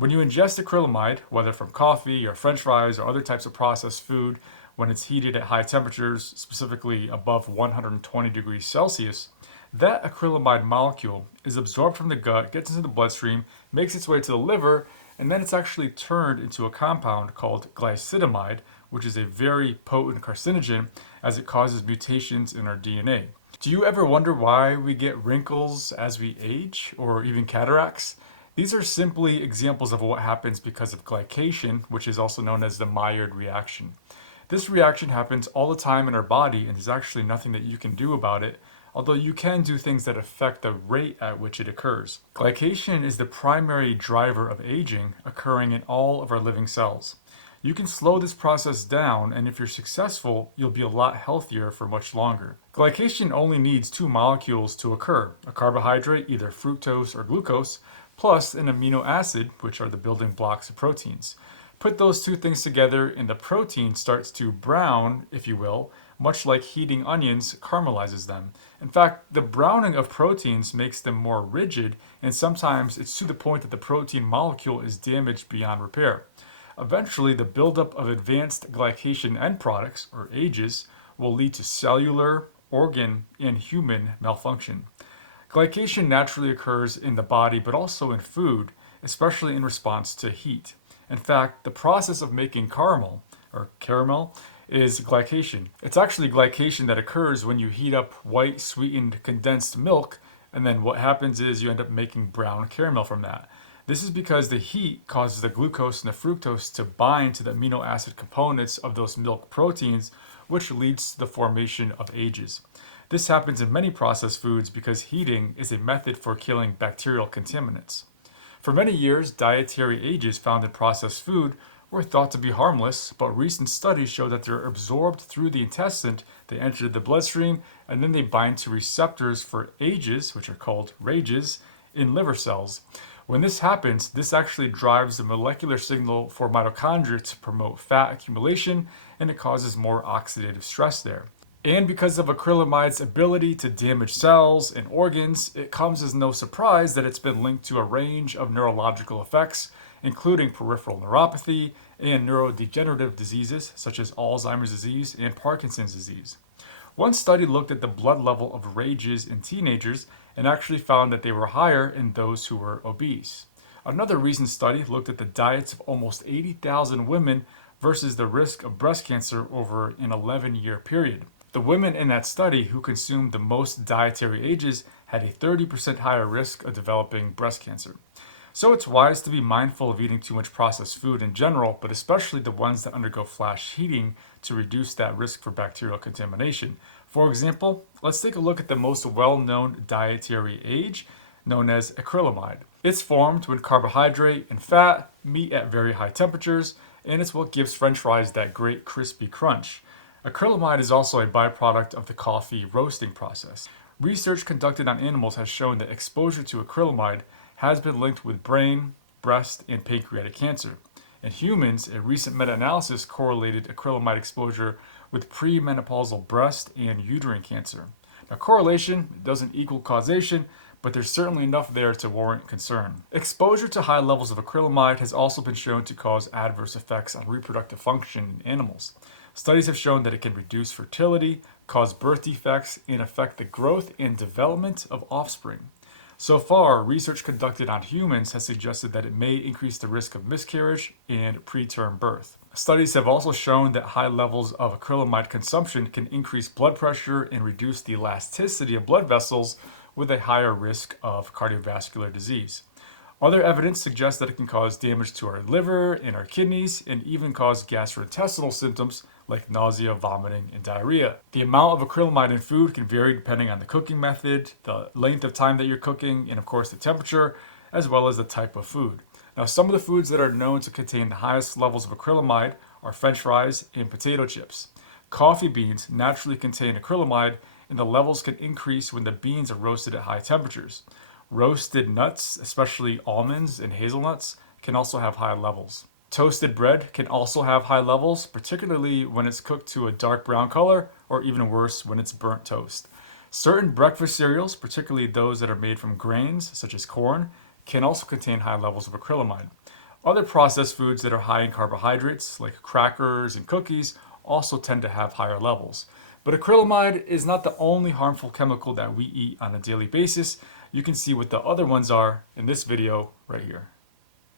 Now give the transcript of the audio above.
When you ingest acrylamide, whether from coffee or french fries or other types of processed food, when it's heated at high temperatures, specifically above 120 degrees Celsius, that acrylamide molecule is absorbed from the gut, gets into the bloodstream, makes its way to the liver, and then it's actually turned into a compound called glycitamide, which is a very potent carcinogen as it causes mutations in our DNA. Do you ever wonder why we get wrinkles as we age or even cataracts? These are simply examples of what happens because of glycation, which is also known as the Maillard reaction. This reaction happens all the time in our body, and there's actually nothing that you can do about it, although you can do things that affect the rate at which it occurs. Glycation is the primary driver of aging occurring in all of our living cells. You can slow this process down, and if you're successful, you'll be a lot healthier for much longer. Glycation only needs two molecules to occur, a carbohydrate, either fructose or glucose, plus an amino acid, which are the building blocks of proteins. Put those two things together and the protein starts to brown, if you will, much like heating onions caramelizes them. In fact, the browning of proteins makes them more rigid, and sometimes it's to the point that the protein molecule is damaged beyond repair. Eventually, the buildup of advanced glycation end products, or AGEs, will lead to cellular, organ, and human malfunction. Glycation naturally occurs in the body but also in food, especially in response to heat. In fact, the process of making caramel is glycation. It's actually glycation that occurs when you heat up white sweetened condensed milk, and then what happens is you end up making brown caramel from that. This is because the heat causes the glucose and the fructose to bind to the amino acid components of those milk proteins, which leads to the formation of AGEs. This happens in many processed foods because heating is a method for killing bacterial contaminants. For many years, dietary AGEs found in processed food were thought to be harmless, but recent studies show that they're absorbed through the intestine, they enter the bloodstream, and then they bind to receptors for AGEs, which are called RAGEs, in liver cells. When this happens, this actually drives the molecular signal for mitochondria to promote fat accumulation, and it causes more oxidative stress there. And because of acrylamide's ability to damage cells and organs, it comes as no surprise that it's been linked to a range of neurological effects, including peripheral neuropathy and neurodegenerative diseases such as Alzheimer's disease and Parkinson's disease. One study looked at the blood level of RAGEs in teenagers and actually found that they were higher in those who were obese. Another recent study looked at the diets of almost 80,000 women versus the risk of breast cancer over an 11-year period. The women in that study who consumed the most dietary AGEs had a 30% higher risk of developing breast cancer. So it's wise to be mindful of eating too much processed food in general, but especially the ones that undergo flash heating to reduce that risk for bacterial contamination. For example, let's take a look at the most well-known dietary AGE, known as acrylamide. It's formed when carbohydrate and fat meet at very high temperatures, and it's what gives french fries that great crispy crunch. Acrylamide is also a byproduct of the coffee roasting process. Research conducted on animals has shown that exposure to acrylamide has been linked with brain, breast, and pancreatic cancer. In humans, a recent meta-analysis correlated acrylamide exposure with premenopausal breast and uterine cancer. Now, correlation doesn't equal causation, but there's certainly enough there to warrant concern. Exposure to high levels of acrylamide has also been shown to cause adverse effects on reproductive function in animals. Studies have shown that it can reduce fertility, cause birth defects, and affect the growth and development of offspring. So far, research conducted on humans has suggested that it may increase the risk of miscarriage and preterm birth. Studies have also shown that high levels of acrylamide consumption can increase blood pressure and reduce the elasticity of blood vessels with a higher risk of cardiovascular disease. Other evidence suggests that it can cause damage to our liver and our kidneys and even cause gastrointestinal symptoms like nausea, vomiting, and diarrhea. The amount of acrylamide in food can vary depending on the cooking method, the length of time that you're cooking, and of course the temperature, as well as the type of food. Now, some of the foods that are known to contain the highest levels of acrylamide are french fries and potato chips. Coffee beans naturally contain acrylamide, and the levels can increase when the beans are roasted at high temperatures. Roasted nuts, especially almonds and hazelnuts, can also have high levels. Toasted bread can also have high levels, particularly when it's cooked to a dark brown color, or even worse, when it's burnt toast. Certain breakfast cereals, particularly those that are made from grains, such as corn, can also contain high levels of acrylamide. Other processed foods that are high in carbohydrates, like crackers and cookies, also tend to have higher levels. But acrylamide is not the only harmful chemical that we eat on a daily basis. You can see what the other ones are in this video right here.